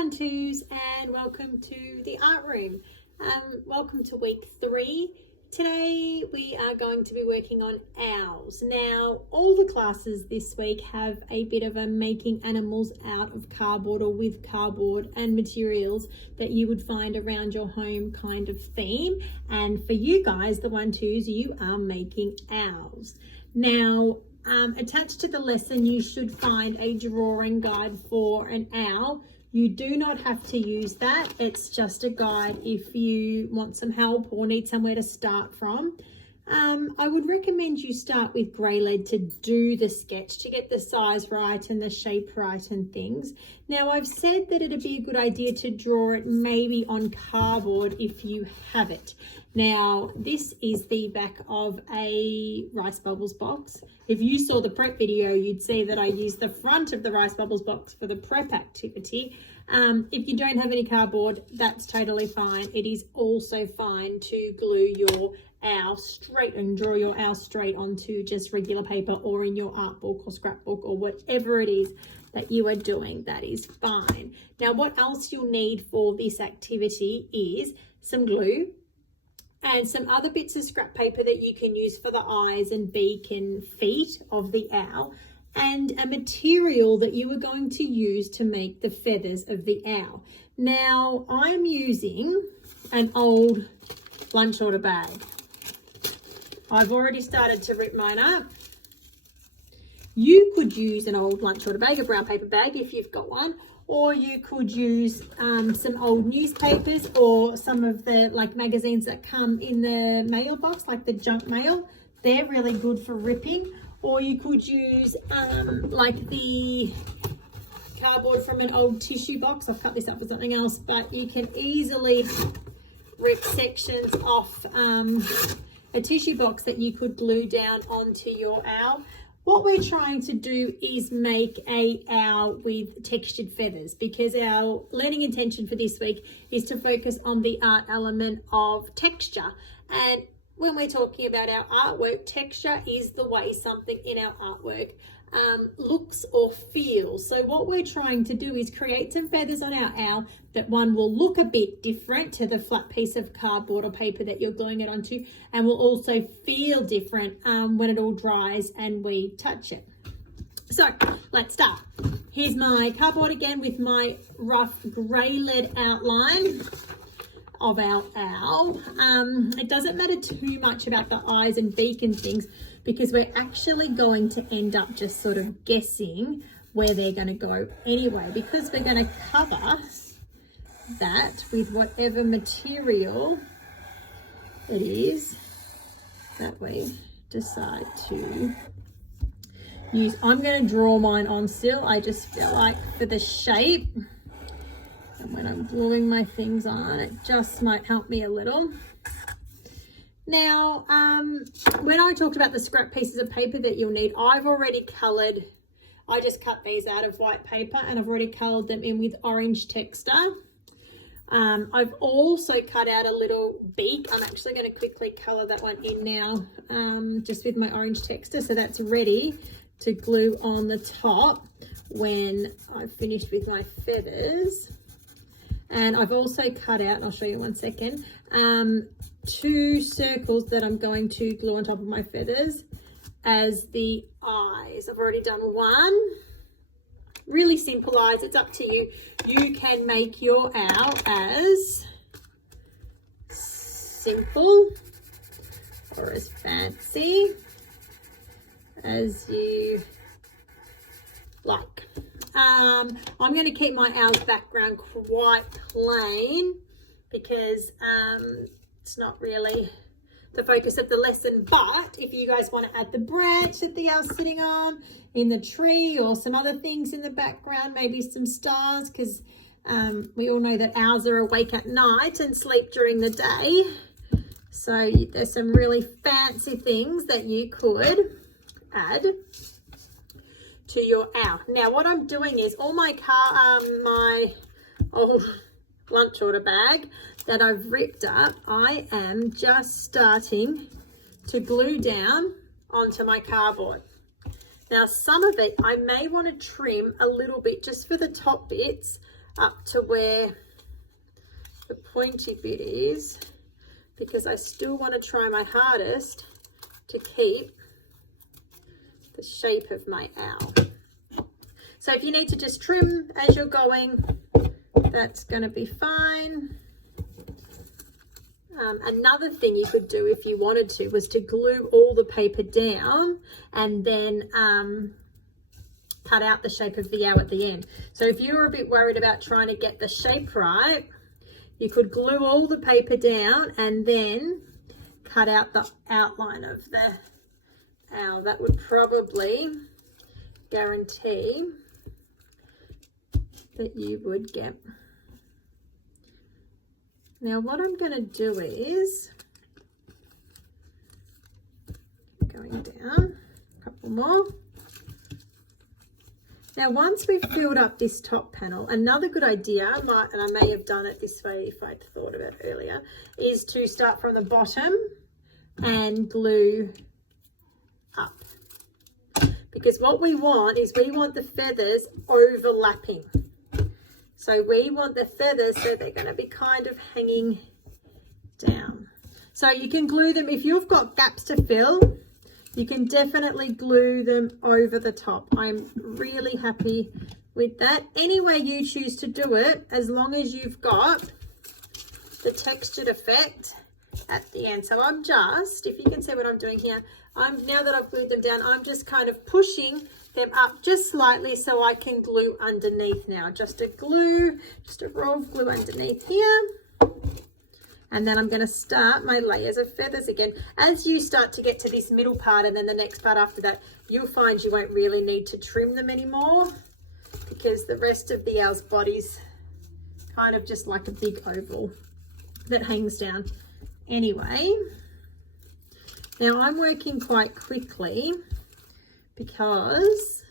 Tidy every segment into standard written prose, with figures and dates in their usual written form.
1-2s and welcome to the art room. Welcome to week 3. Today we are going to be working on owls. Now all the classes this week have a bit of a making animals out of cardboard or with cardboard and materials that you would find around your home kind of theme. And for you guys, the 1-2s, you are making owls. Now attached to the lesson you should find a drawing guide for an owl. You do not have to use that. It's just a guide if you want some help or need somewhere to start from. I would recommend you start with grey lead to do the sketch, to get the size right and the shape right and things. Now I've said that it'd be a good idea to draw it maybe on cardboard if you have it. Now this is the back of a Rice Bubbles box. If you saw the prep video, you'd see that I used the front of the Rice Bubbles box for the prep activity. If you don't have any cardboard, that's totally fine. It is also fine to glue your owl straight and draw your owl straight onto just regular paper or in your art book or scrapbook or whatever it is that you are doing. That is fine. Now what else you'll need for this activity is some glue and some other bits of scrap paper that you can use for the eyes and beak and feet of the owl, and a material that you are going to use to make the feathers of the owl. Now I'm using an old lunch order bag. I've already started to rip mine up. You could use an old lunch order bag, a brown paper bag if you've got one, or you could use some old newspapers or some of the magazines that come in the mailbox, like the junk mail. They're really good for ripping. Or you could use the cardboard from an old tissue box. I've cut this up for something else, but you can easily rip sections off a tissue box that you could glue down onto your owl. What we're trying to do is make a owl with textured feathers, because our learning intention for this week is to focus on the art element of texture. And when we're talking about our artwork, texture is the way something in our artwork looks or feels. So what we're trying to do is create some feathers on our owl that one will look a bit different to the flat piece of cardboard or paper that you're gluing it onto, and will also feel different when it all dries and we touch it. So let's start. Here's my cardboard again with my rough grey lead outline of our owl. It doesn't matter too much about the eyes and beak and things, because we're actually going to end up just sort of guessing where they're going to go anyway, because we're going to cover that with whatever material it is that we decide to use. I'm going to draw mine on still. I just feel like for the shape, and when I'm gluing my things on, it just might help me a little. Now, when I talked about the scrap pieces of paper that you'll need, I've already coloured. I just cut these out of white paper and I've already coloured them in with orange texture. I've also cut out a little beak. I'm actually going to quickly colour that one in now, just with my orange texture. So that's ready to glue on the top when I've finished with my feathers. And I've also cut out, I'll show you in 1 second, 2 circles that I'm going to glue on top of my feathers as the eyes. I've already done one. Really simple eyes, it's up to you. You can make your owl as simple or as fancy as you like. I'm going to keep my owl's background quite plain because it's not really the focus of the lesson, but if you guys want to add the branch that the owl's sitting on in the tree or some other things in the background, maybe some stars, because we all know that owls are awake at night and sleep during the day. So there's some really fancy things that you could add to your owl. Now what I'm doing is all my my old lunch order bag that I've ripped up, I am just starting to glue down onto my cardboard. Now some of it I may want to trim a little bit just for the top bits up to where the pointy bit is, because I still want to try my hardest to keep the shape of my owl. So if you need to just trim as you're going, that's going to be fine. Another thing you could do if you wanted to was to glue all the paper down and then cut out the shape of the owl at the end. So if you were a bit worried about trying to get the shape right, you could glue all the paper down and then cut out the outline of the owl. That would probably guarantee that you would get. Now what I'm going to do is, going down, a couple more. Now once we've filled up this top panel, another good idea, and I may have done it this way if I'd thought of it earlier, is to start from the bottom and glue up. Because what we want is we want the feathers overlapping. So we want the feathers so they're going to be kind of hanging down. So you can glue them, if you've got gaps to fill, you can definitely glue them over the top. I'm really happy with that. Any way you choose to do it, as long as you've got the textured effect at the end. So I'm just, if you can see what I'm doing here, now that I've glued them down, I'm just kind of pushing them up just slightly so I can glue underneath now. Just a roll of glue underneath here. And then I'm going to start my layers of feathers again. As you start to get to this middle part and then the next part after that, you'll find you won't really need to trim them anymore, because the rest of the owl's body's kind of just like a big oval that hangs down anyway. Now I'm working quite quickly because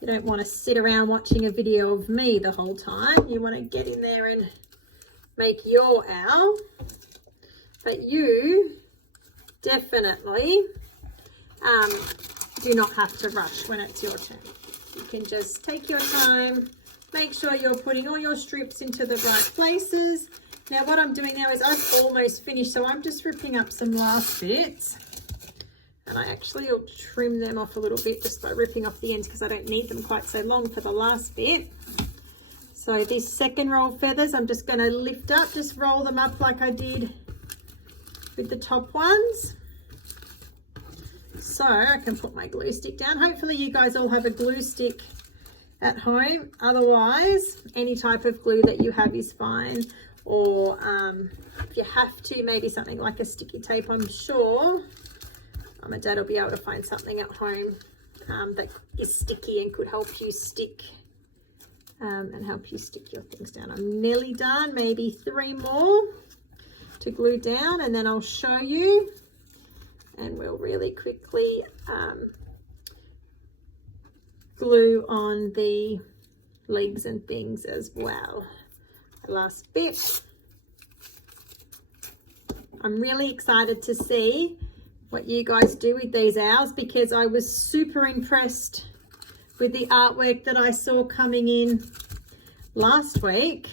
you don't want to sit around watching a video of me the whole time. You want to get in there and make your owl. But you definitely do not have to rush when it's your turn. You can just take your time, make sure you're putting all your strips into the right places. Now what I'm doing now is I've almost finished, so I'm just ripping up some last bits. And I actually will trim them off a little bit just by ripping off the ends, because I don't need them quite so long for the last bit. So this second row of feathers, I'm just going to lift up, just roll them up like I did with the top ones. So I can put my glue stick down. Hopefully you guys all have a glue stick at home. Otherwise, any type of glue that you have is fine. Or if you have to, maybe something like a sticky tape, I'm sure. My dad will be able to find something at home that is sticky and could help you stick your things down. I'm nearly done, maybe 3 more to glue down, and then I'll show you, and we'll really quickly glue on the legs and things as well. The last bit. I'm really excited to see what you guys do with these owls, because I was super impressed with the artwork that I saw coming in last week.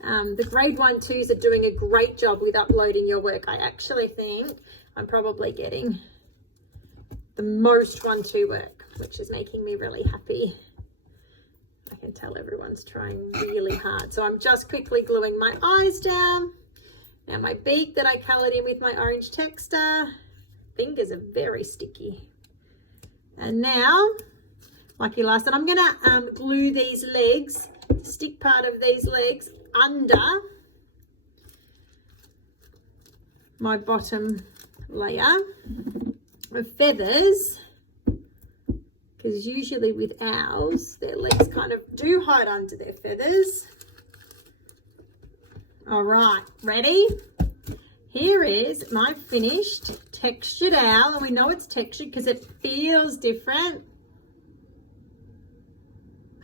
The grade 1-2s are doing a great job with uploading your work. I actually think I'm probably getting the most 1-2 work, which is making me really happy. I can tell everyone's trying really hard. So I'm just quickly gluing my eyes down. Now my beak that I coloured in with my orange texture, fingers are very sticky. And now, like you last said, I'm gonna glue these legs, stick part of these legs under my bottom layer of feathers, because usually with owls, their legs kind of do hide under their feathers. All right, ready? Here is my finished textured owl, and we know it's textured because it feels different.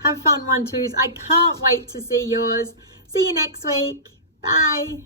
Have fun, 1-2s. I can't wait to see yours. See you next week. Bye.